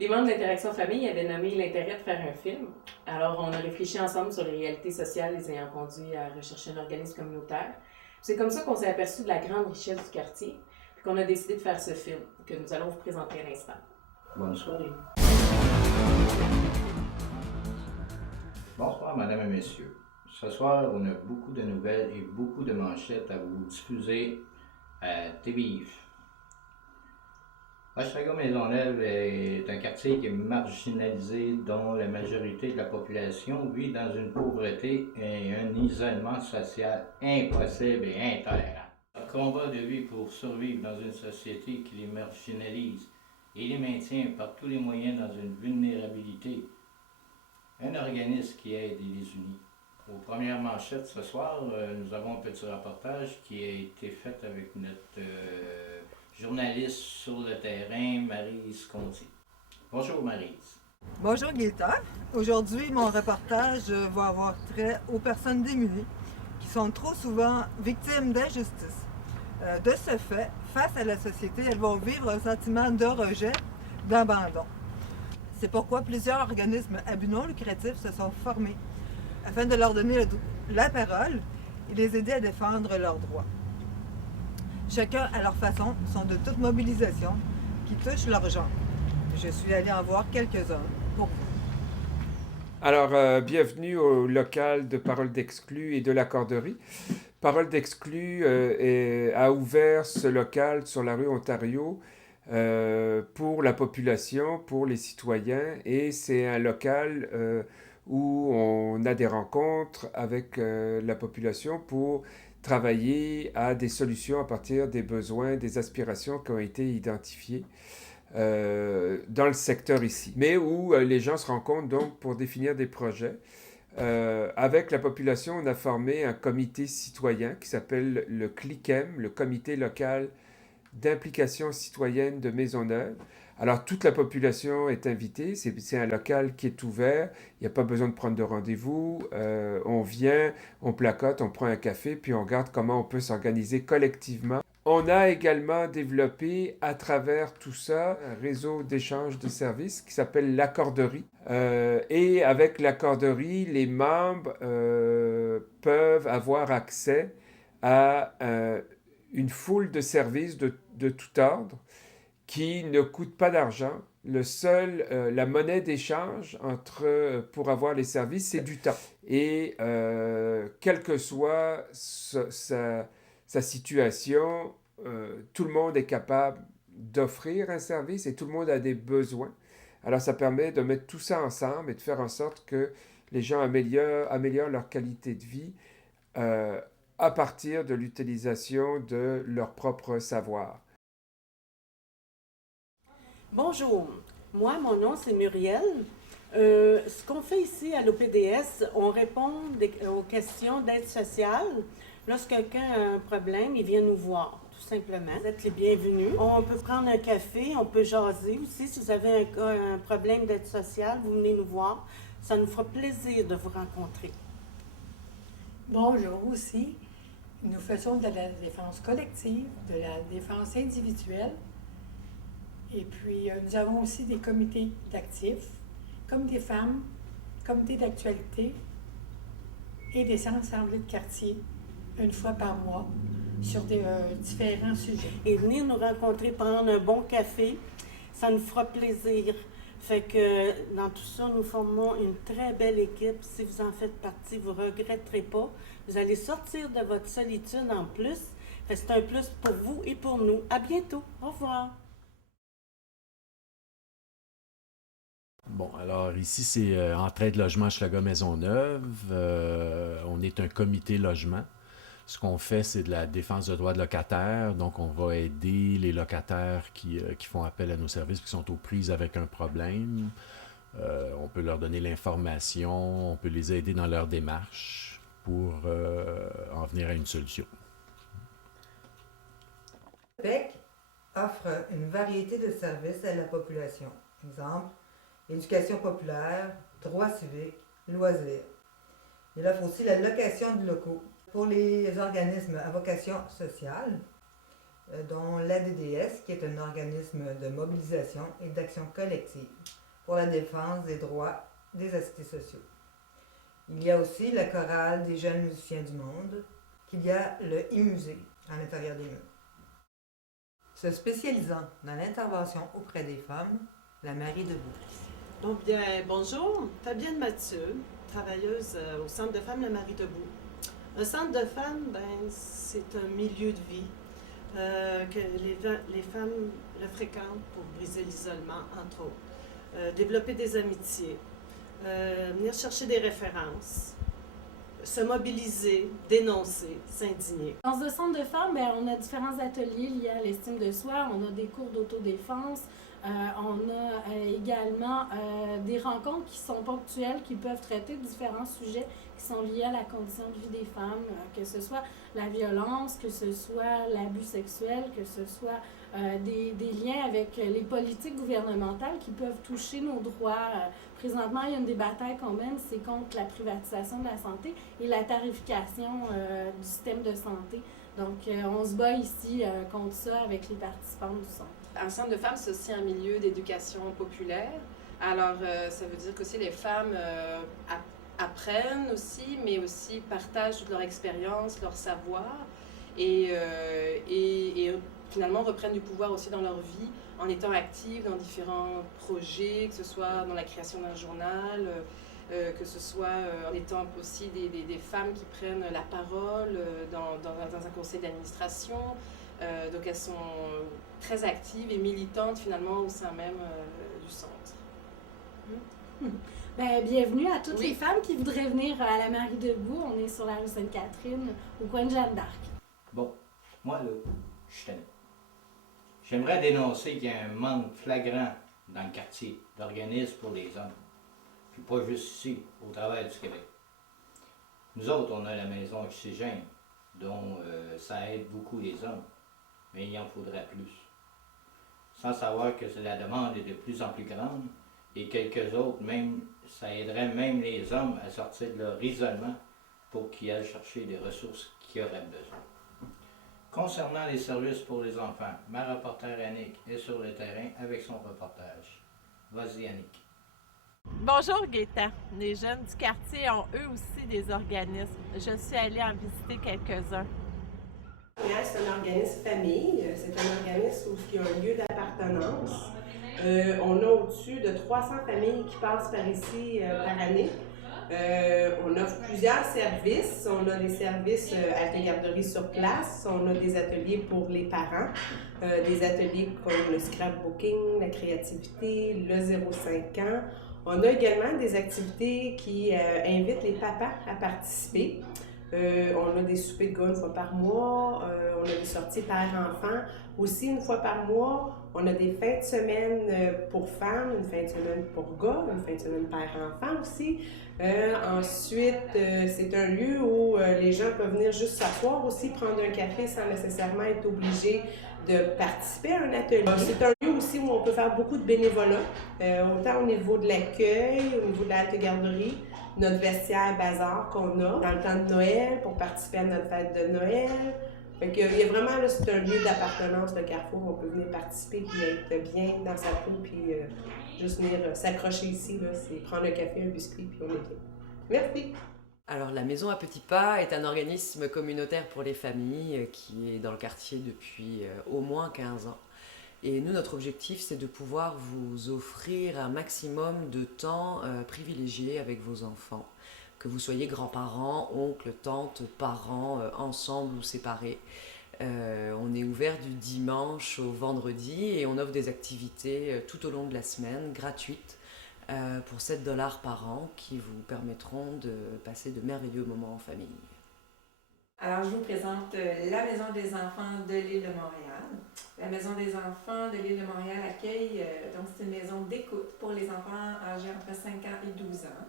Les membres de l'Interaction Famille avaient nommé l'intérêt de faire un film. Alors, on a réfléchi ensemble sur les réalités sociales les ayant conduits à rechercher un organisme communautaire. C'est comme ça qu'on s'est aperçu de la grande richesse du quartier, puis qu'on a décidé de faire ce film, que nous allons vous présenter à l'instant. Bonne soirée. Bonsoir, mesdames et messieurs. Ce soir, on a beaucoup de nouvelles et beaucoup de manchettes à vous diffuser à TVIF. Hochelaga-Maisonneuve est un quartier qui est marginalisé, dont la majorité de la population vit dans une pauvreté et un isolement social impossible et intolérable. Le combat de vie pour survivre dans une société qui les marginalise et les maintient par tous les moyens dans une vulnérabilité. Un organisme qui aide et les unit. Aux premières manchettes ce soir, nous avons un petit reportage qui a été fait avec notre journaliste sur le terrain, Maryse Conti. Bonjour Maryse. Bonjour Gaëtan. Aujourd'hui, mon reportage va avoir trait aux personnes démunies qui sont trop souvent victimes d'injustice. De ce fait, face à la société, elles vont vivre un sentiment de rejet, d'abandon. C'est pourquoi plusieurs organismes à but non lucratif se sont formés afin de leur donner la parole et les aider à défendre leurs droits. Chacun à leur façon sont de toute mobilisation qui touchent leur genre. Je suis allée en voir quelques-uns pour vous. Alors, bienvenue au local de Parole d'Exclus et de la Corderie. Parole d'Exclus a ouvert ce local sur la rue Ontario pour la population, pour les citoyens, et c'est un local où on a des rencontres avec la population pour travailler à des solutions à partir des besoins, des aspirations qui ont été identifiées dans le secteur ici, mais où les gens se rencontrent donc pour définir des projets. Avec la population, on a formé un comité citoyen qui s'appelle le CLICEM, le Comité local d'implication citoyenne de Maisonneuve. Alors, toute la population est invitée, c'est un local qui est ouvert, il n'y a pas besoin de prendre de rendez-vous, on vient, on placote, on prend un café, puis on regarde comment on peut s'organiser collectivement. On a également développé à travers tout ça un réseau d'échange de services qui s'appelle l'Accorderie. Et avec l'Accorderie, les membres peuvent avoir accès à une foule de services de tout ordre qui ne coûtent pas d'argent. La monnaie d'échange pour avoir les services, c'est du temps. Et quelle que soit sa situation, tout le monde est capable d'offrir un service et tout le monde a des besoins. Alors ça permet de mettre tout ça ensemble et de faire en sorte que les gens améliorent leur qualité de vie à partir de l'utilisation de leur propre savoir. Bonjour, moi mon nom c'est Muriel. Ce qu'on fait ici à l'OPDS, on répond aux questions d'aide sociale. Lorsque quelqu'un a un problème, il vient nous voir, tout simplement. Vous êtes les bienvenus. On peut prendre un café, on peut jaser aussi. Si vous avez un problème d'aide sociale, vous venez nous voir. Ça nous fera plaisir de vous rencontrer. Bonjour aussi. Nous faisons de la défense collective, de la défense individuelle. Et puis, nous avons aussi des comités d'actifs, comme des femmes, comités d'actualité et des assemblées de quartier, une fois par mois, sur des différents sujets. Et venir nous rencontrer, prendre un bon café, ça nous fera plaisir. Fait que dans tout ça, nous formons une très belle équipe. Si vous en faites partie, vous ne regretterez pas. Vous allez sortir de votre solitude en plus. Fait que c'est un plus pour vous et pour nous. À bientôt. Au revoir. Bon, alors ici, c'est Entraide Logement Hochelaga-Maisonneuve. On est un comité logement. Ce qu'on fait, c'est de la défense de droits de locataires. Donc, on va aider les locataires qui font appel à nos services, qui sont aux prises avec un problème. On peut leur donner l'information, on peut les aider dans leur démarche pour en venir à une solution. Le PEC offre une variété de services à la population. Exemple, éducation populaire, droits civiques, loisirs. Il offre aussi la location de locaux pour les organismes à vocation sociale dont l'ADDS, qui est un organisme de mobilisation et d'action collective pour la défense des droits des assistés sociaux. Il y a aussi la chorale des jeunes musiciens du monde, qu'il y a le e-musée à l'intérieur des murs. Se spécialisant dans l'intervention auprès des femmes, la Marie Debout. Donc, bien, bonjour, Fabienne Mathieu, travailleuse au Centre de femmes La Marie Debout. Un centre de femmes, c'est un milieu de vie que les femmes le fréquentent pour briser l'isolement, entre autres. Développer des amitiés, venir chercher des références, se mobiliser, dénoncer, s'indigner. Dans ce centre de femmes, on a différents ateliers liés à l'estime de soi, on a des cours d'autodéfense, on a également des rencontres qui sont ponctuelles, qui peuvent traiter différents sujets qui sont liés à la condition de vie des femmes, que ce soit la violence, que ce soit l'abus sexuel, que ce soit des liens avec les politiques gouvernementales qui peuvent toucher nos droits. Présentement, il y a une des batailles qu'on mène, c'est contre la privatisation de la santé et la tarification du système de santé. Donc, on se bat ici contre ça avec les participants du centre. Un centre de femmes, c'est aussi un milieu d'éducation populaire. Alors, ça veut dire qu'aussi les femmes apprennent aussi, mais aussi partagent toute leur expérience, leur savoir et finalement reprennent du pouvoir aussi dans leur vie en étant actives dans différents projets, que ce soit dans la création d'un journal, que ce soit en étant aussi des femmes qui prennent la parole dans un conseil d'administration. Donc elles sont très actives et militantes finalement au sein même du centre. Bienvenue à toutes les femmes qui voudraient venir à la Marie Debout. On est sur la rue Sainte-Catherine, au coin de Jeanne d'Arc. Bon, moi là, je suis tanné. J'aimerais dénoncer qu'il y a un manque flagrant dans le quartier d'organismes pour les hommes. Puis pas juste ici, au travers du Québec. Nous autres, on a la maison Oxygène, dont ça aide beaucoup les hommes, mais il en faudrait plus. Sans savoir que la demande est de plus en plus grande, et quelques autres, même, ça aiderait même les hommes à sortir de leur isolement pour qu'ils aillent chercher des ressources qu'ils auraient besoin. Concernant les services pour les enfants, ma reporter Annick est sur le terrain avec son reportage. Vas-y Annick. Bonjour Gaétan. Les jeunes du quartier ont eux aussi des organismes. Je suis allée en visiter quelques-uns. C'est un organisme famille, c'est un organisme où il y a un lieu d'appartenance. On a au-dessus de 300 familles qui passent par ici par année. On offre plusieurs services. On a des services halte-garderie sur place. On a des ateliers pour les parents. Des ateliers comme le scrapbooking, la créativité, le 0-5 ans. On a également des activités qui invitent les papas à participer. On a des soupers de gars une fois par mois, on a des sorties père-enfant. Aussi, une fois par mois, on a des fins de semaine pour femmes, une fin de semaine pour gars, une fin de semaine père-enfant aussi. Ensuite, c'est un lieu où les gens peuvent venir juste s'asseoir aussi, prendre un café sans nécessairement être obligés de participer à un atelier. C'est un lieu aussi où on peut faire beaucoup de bénévolat, autant au niveau de l'accueil, au niveau de la halte-garderie, notre vestiaire bazar qu'on a dans le temps de Noël pour participer à notre fête de Noël. Fait que, il y a vraiment, là, c'est un lieu d'appartenance, le Carrefour, où on peut venir participer puis être bien dans sa peau puis juste venir s'accrocher ici, là, c'est prendre un café, un biscuit puis on est bien. Merci! Alors, la Maison à Petits Pas est un organisme communautaire pour les familles qui est dans le quartier depuis au moins 15 ans. Et nous, notre objectif, c'est de pouvoir vous offrir un maximum de temps privilégié avec vos enfants. Que vous soyez grands-parents, oncles, tantes, parents, ensemble ou séparés. On est ouvert du dimanche au vendredi et on offre des activités tout au long de la semaine, gratuites, pour 7$ par an, qui vous permettront de passer de merveilleux moments en famille. Alors, je vous présente la Maison des enfants de l'île de Montréal. La Maison des enfants de l'île de Montréal accueille, donc c'est une maison d'écoute pour les enfants âgés entre 5 ans et 12 ans.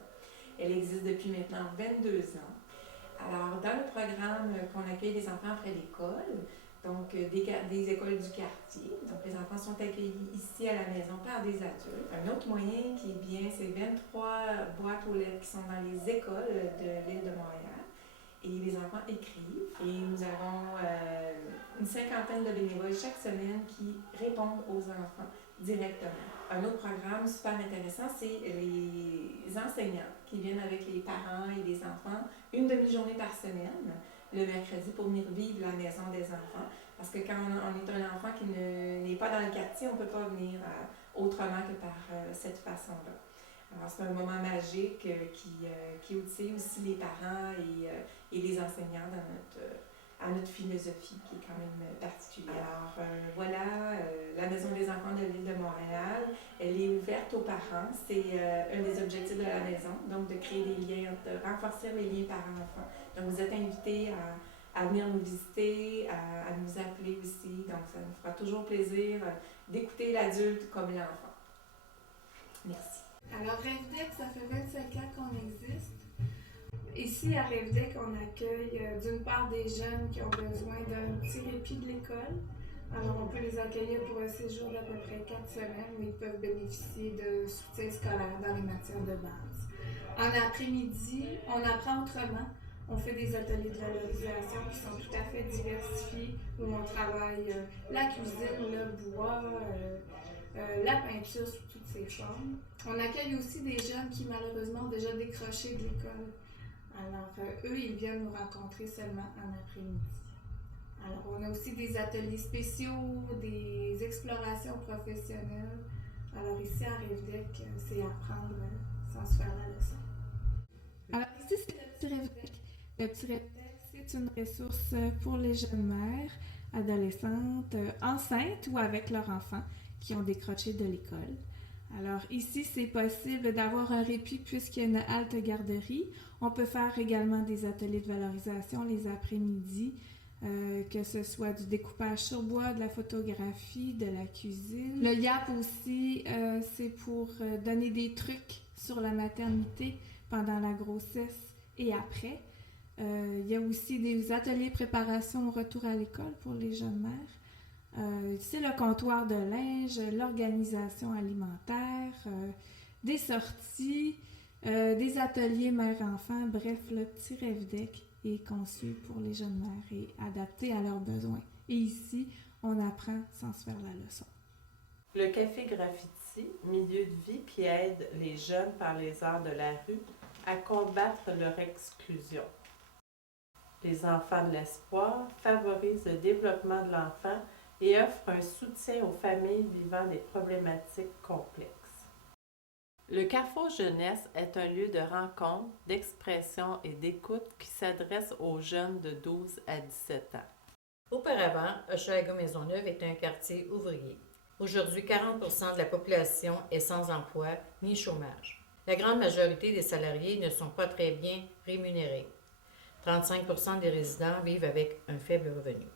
Elle existe depuis maintenant 22 ans. Alors, dans le programme qu'on accueille des enfants après l'école, donc des écoles du quartier. Donc, les enfants sont accueillis ici à la maison par des adultes. Un autre moyen qui est bien, c'est 23 boîtes aux lettres qui sont dans les écoles de l'île de Montréal. Et les enfants écrivent. Et nous avons une 50aine de bénévoles chaque semaine qui répondent aux enfants directement. Un autre programme super intéressant, c'est les enseignants qui viennent avec les parents et les enfants une demi-journée par semaine, le mercredi, pour venir vivre la maison des enfants. Parce que quand on est un enfant qui n'est pas dans le quartier, on ne peut pas venir autrement que par cette façon-là. Alors, c'est un moment magique qui outille aussi les parents et les enseignants à notre philosophie qui est quand même particulière. Alors, voilà, la Maison des enfants de l'île de Montréal, elle est ouverte aux parents. C'est un des objectifs de la maison, donc de créer des liens, de renforcer les liens parents-enfants. Donc, vous êtes invités à venir nous visiter, à nous appeler aussi. Donc, ça nous fera toujours plaisir d'écouter l'adulte comme l'enfant. Merci. Alors, Rêve-Deck, ça fait 25 ans qu'on existe. Ici, à Rêve-Deck, on accueille d'une part des jeunes qui ont besoin d'un petit répit de l'école. Alors, on peut les accueillir pour un séjour d'à peu près 4 semaines où ils peuvent bénéficier de soutien scolaire dans les matières de base. En après-midi, on apprend autrement. On fait des ateliers de valorisation qui sont tout à fait diversifiés, où on travaille la cuisine, le bois, la peinture sous toutes ses formes. On accueille aussi des jeunes qui malheureusement ont déjà décroché de l'école. Alors, eux, ils viennent nous rencontrer seulement en après-midi. Alors, on a aussi des ateliers spéciaux, des explorations professionnelles. Alors, ici, à Rêve-Deck, c'est apprendre sans se faire la leçon. Alors, ici, c'est le petit Rêve-Deck. Le petit Rêve-Deck, c'est une ressource pour les jeunes mères, adolescentes, enceintes ou avec leurs enfants qui ont décroché de l'école. Alors ici, c'est possible d'avoir un répit puisqu'il y a une halte garderie. On peut faire également des ateliers de valorisation les après-midi, que ce soit du découpage sur bois, de la photographie, de la cuisine. Le YAP aussi, c'est pour donner des trucs sur la maternité pendant la grossesse et après. Il y a aussi des ateliers préparation au retour à l'école pour les jeunes mères. C'est le comptoir de linge, l'organisation alimentaire, des sorties, des ateliers mère-enfant. Bref, le petit Rêve-Deck est conçu pour les jeunes mères et adapté à leurs besoins. Et ici, on apprend sans se faire la leçon. Le Café Graffiti, milieu de vie qui aide les jeunes par les arts de la rue à combattre leur exclusion. Les enfants de l'espoir favorisent le développement de l'enfant et offre un soutien aux familles vivant des problématiques complexes. Le Carrefour Jeunesse est un lieu de rencontre, d'expression et d'écoute qui s'adresse aux jeunes de 12 à 17 ans. Auparavant, Hochelaga-Maisonneuve était un quartier ouvrier. Aujourd'hui, 40% de la population est sans emploi ni chômage. La grande majorité des salariés ne sont pas très bien rémunérés. 35% des résidents vivent avec un faible revenu.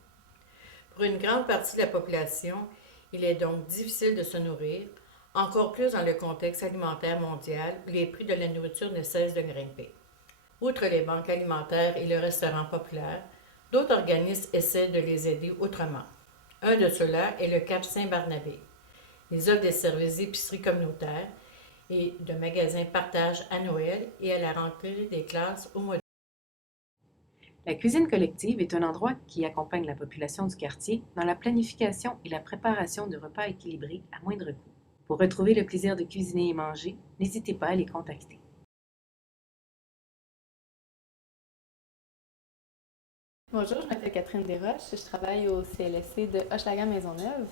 Pour une grande partie de la population, il est donc difficile de se nourrir, encore plus dans le contexte alimentaire mondial où les prix de la nourriture ne cessent de grimper. Outre les banques alimentaires et le restaurant populaire, d'autres organismes essaient de les aider autrement. Un de ceux-là est le Cap Saint-Barnabé. Ils offrent des services d'épicerie communautaire et de magasins partage à Noël et à la rentrée des classes au mois. La cuisine collective est un endroit qui accompagne la population du quartier dans la planification et la préparation de repas équilibrés à moindre coût. Pour retrouver le plaisir de cuisiner et manger, n'hésitez pas à les contacter. Bonjour, je m'appelle Catherine Desroches, je travaille au CLSC de Hochelaga-Maisonneuve.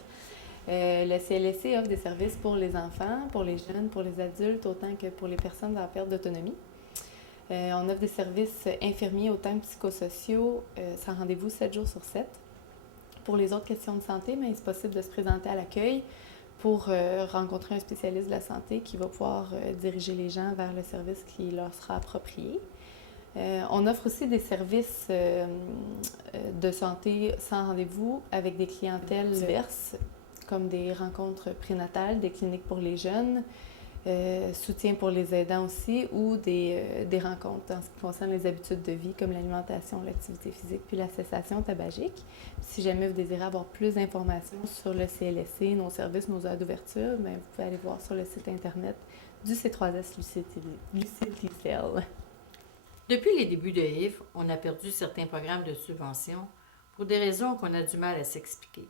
Le CLSC offre des services pour les enfants, pour les jeunes, pour les adultes, autant que pour les personnes en perte d'autonomie. On offre des services infirmiers autant que psychosociaux, sans rendez-vous 7 jours sur 7. Pour les autres questions de santé, mais c'est possible de se présenter à l'accueil pour rencontrer un spécialiste de la santé qui va pouvoir diriger les gens vers le service qui leur sera approprié. On offre aussi des services de santé sans rendez-vous avec des clientèles diverses, comme des rencontres prénatales, des cliniques pour les jeunes, soutien pour les aidants aussi, ou des rencontres en ce qui concerne les habitudes de vie, comme l'alimentation, l'activité physique, puis la cessation tabagique. Si jamais vous désirez avoir plus d'informations sur le CLSC, nos services, nos heures d'ouverture, bien, vous pouvez aller voir sur le site Internet du C3S Lucille-Ticel. Depuis les débuts de HIF, on a perdu certains programmes de subvention pour des raisons qu'on a du mal à s'expliquer.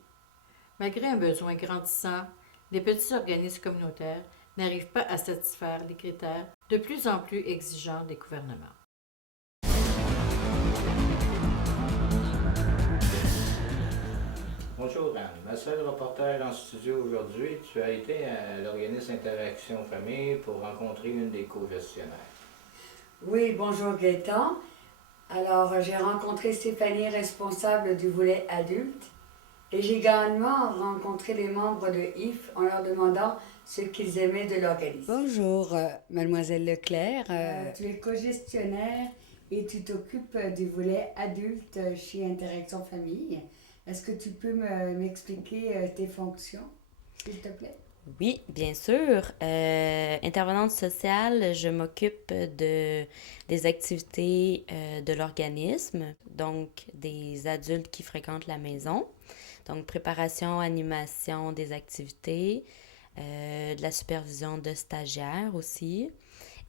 Malgré un besoin grandissant, les petits organismes communautaires n'arrivent pas à satisfaire les critères de plus en plus exigeants des gouvernements. Bonjour Anne, ma seule reporter en studio aujourd'hui. Tu as été à l'organisme Interaction Famille pour rencontrer une des co-gestionnaires. Oui, bonjour Gaëtan. Alors, j'ai rencontré Stéphanie, responsable du volet adulte, et j'ai également rencontré les membres de IF en leur demandant ce qu'ils aimaient de l'organisme. Bonjour, mademoiselle Leclerc. Tu es co-gestionnaire et tu t'occupes du volet adulte chez Interaction Famille. Est-ce que tu peux m'expliquer tes fonctions, s'il te plaît? Oui, bien sûr. Intervenante sociale, je m'occupe des activités de l'organisme, donc des adultes qui fréquentent la maison. Donc, préparation, animation des activités, de la supervision de stagiaires aussi.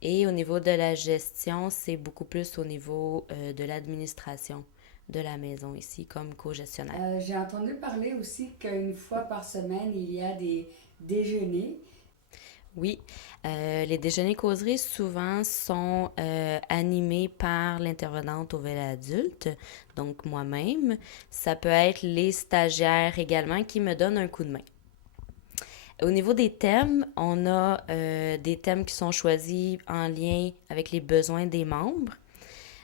Et au niveau de la gestion, c'est beaucoup plus au niveau de l'administration de la maison ici, comme co-gestionnaire. J'ai entendu parler aussi qu'une fois par semaine, il y a des déjeuners. Oui, les déjeuners causeries souvent sont animés par l'intervenante au volet adulte, donc moi-même. Ça peut être les stagiaires également qui me donnent un coup de main. Au niveau des thèmes, on a des thèmes qui sont choisis en lien avec les besoins des membres.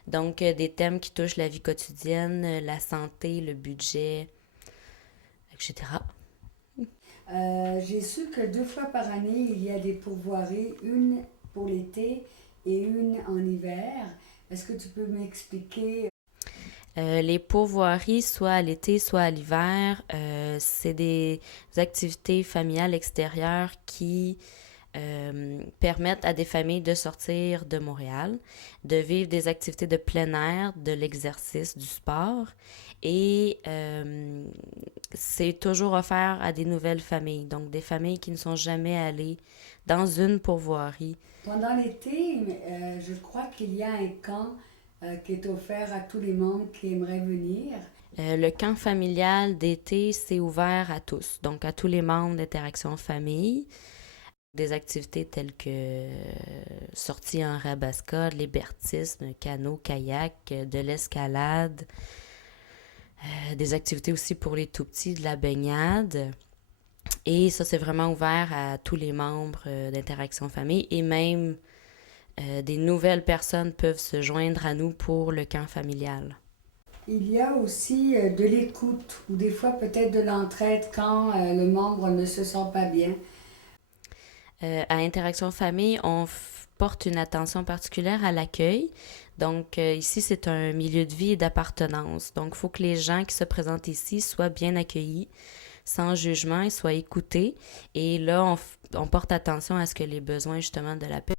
Donc, des thèmes qui touchent la vie quotidienne, la santé, le budget, etc. J'ai su que 2 fois par année, il y a des pourvoiries, une pour l'été et une en hiver. Est-ce que tu peux m'expliquer? Les pourvoiries, soit à l'été, soit à l'hiver, c'est des activités familiales extérieures qui permettent à des familles de sortir de Montréal, de vivre des activités de plein air, de l'exercice, du sport. Et c'est toujours offert à des nouvelles familles, donc des familles qui ne sont jamais allées dans une pourvoirie. Pendant l'été, je crois qu'il y a un camp qui est offert à tous les membres qui aimeraient venir. Le camp familial d'été, c'est ouvert à tous, donc à tous les membres d'Interaction Famille. Des activités telles que sorties en rabasca, de l'hébertisme, canot, kayak, de l'escalade. Des activités aussi pour les tout-petits, de la baignade. Et ça, c'est vraiment ouvert à tous les membres d'Interaction Famille. Et même des nouvelles personnes peuvent se joindre à nous pour le camp familial. Il y a aussi de l'écoute ou des fois peut-être de l'entraide quand le membre ne se sent pas bien. À Interaction Famille, on porte une attention particulière à l'accueil. Donc, ici, c'est un milieu de vie et d'appartenance. Donc, il faut que les gens qui se présentent ici soient bien accueillis, sans jugement, et soient écoutés. Et là, on porte attention à ce que les besoins, justement, de la